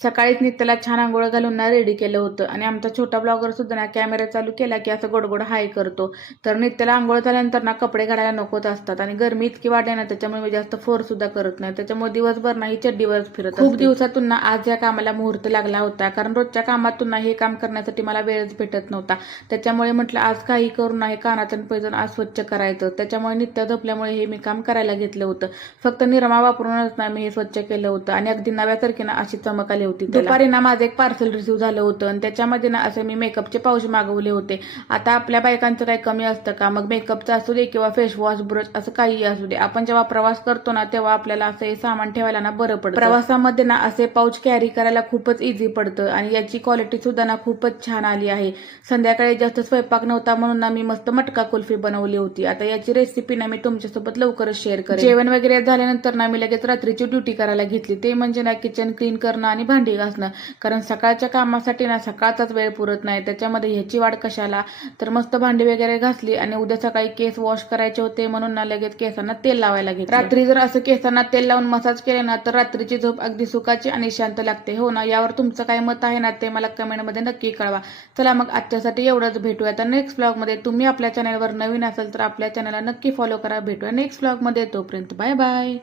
सकाळीच नित्याला छान अंघोळ घालून ना रेडी केलं होतं आणि आमचा छोटा ब्लॉगर सुद्धा ना कॅमेरा चालू केला की असं गोडगोड हाय करतो. तर नित्याला अंघोळ झाल्यानंतर ना कपडे घालायला नकोच असतात आणि गरमी इतकी वाढली ना त्याच्यामुळे मी जास्त फोर्स सुद्धा करत नाही. त्याच्यामुळे दिवसभर नाही चड्डीवरच फिरत असते. खूप दिवसातून ना आज या कामाला मुहूर्त लागला होता, कारण रोजच्या कामातून ना हे काम करण्यासाठी मला वेळच भेटत नव्हता. त्याच्यामुळे म्हटलं आज काही करून नाही कानातून पैजण आज स्वच्छ करायचं. त्याच्यामुळे नित्या झोपल्यामुळे हे मी काम करायला घेतलं होतं. फक्त निरमा वापरूनच ना मी हे स्वच्छ केलं होतं आणि अगदी नव्यासारखी ना अशी चमक आली होती. दुपारी ना माझं एक पार्सल रिसीव्ह झालं होतं आणि त्याच्यामध्ये ना असे मी मेकअपचे पाऊच मागवले होते. आता आपल्या बायकांचं काही कमी असतं का? मग मेकअपचं असू दे किंवा फेस वॉश, ब्रश असं काही असू दे, आपण जेव्हा प्रवास करतो ना तेव्हा आपल्याला असं हे सामान ठेवायला ना बरं पडतं. प्रवासामध्ये ना असे पाऊच कॅरी करायला खूपच इझी पडतं आणि याची क्वालिटी सुद्धा ना खूपच छान आली आहे. संध्याकाळी जास्त स्वयंपाक नव्हता म्हणून ना मी मस्त मटका कुल्फी बनवली होती. आता याची रेसिपी ना मी तुमच्यासोबत लवकरच शेअर करेन. जेवण वगैरे झाल्यानंतर ना मी लगेच रात्रीची ड्युटी करायला घेतली, ते म्हणजे ना किचन क्लीन करणं आणि भांडी घासणं. कारण सकाळच्या कामासाठी ना सकाळचाच वेळ पुरत नाही, त्याच्यामध्ये ह्याची वाढ कशाला. तर मस्त भांडी वगैरे घासली आणि उद्या सकाळी केस वॉश करायचे होते म्हणून ना लगेच केसांना तेल लावायला घेतलं. रात्री जर असं केसांना तेल लावून मसाज केले ना तर रात्रीची झोप अगदी सुखाची आणि शांत लागते. हो ना, यावर तुमचं काय मत आहे ना ते मला कमेंटमध्ये नक्की कळवा. चला मग आजच्यासाठी एवढंच, भेटूया आता नेक्स्ट ब्लॉगमध्ये. तुम्ही आपल्या चॅनलवर नवीन असाल तर आपल्या चॅनलला नक्की फॉलो करा. भेटूया नेक्स्ट ब्लॉगमध्ये, तोपर्यंत बाय बाय.